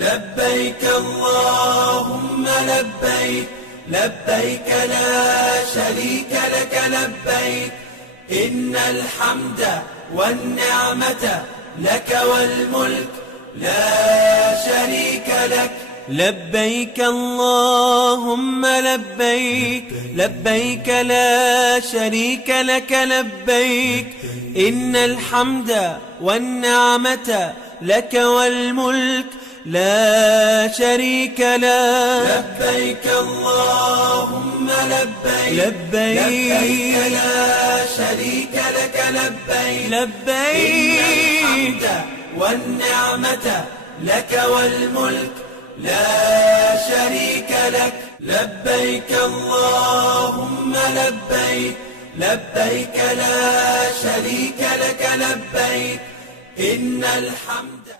لبيك اللهم لبيك، لبيك لا شريك لك لبيك، إن الحمد والنعمة لك والملك لا شريك لك. لبيك اللهم لبيك، لبيك لا شريك لك لبيك، إن الحمد والنعمة لك والملك لا شريك لك. لبيك اللهم لبيك، لبيك لا شريك لك لبيك، لبيك إن الحمد والنعمة لك والملك لا شريك لك. لبيك اللهم لبيك، لبيك لا شريك لك لبيك، إن الحمد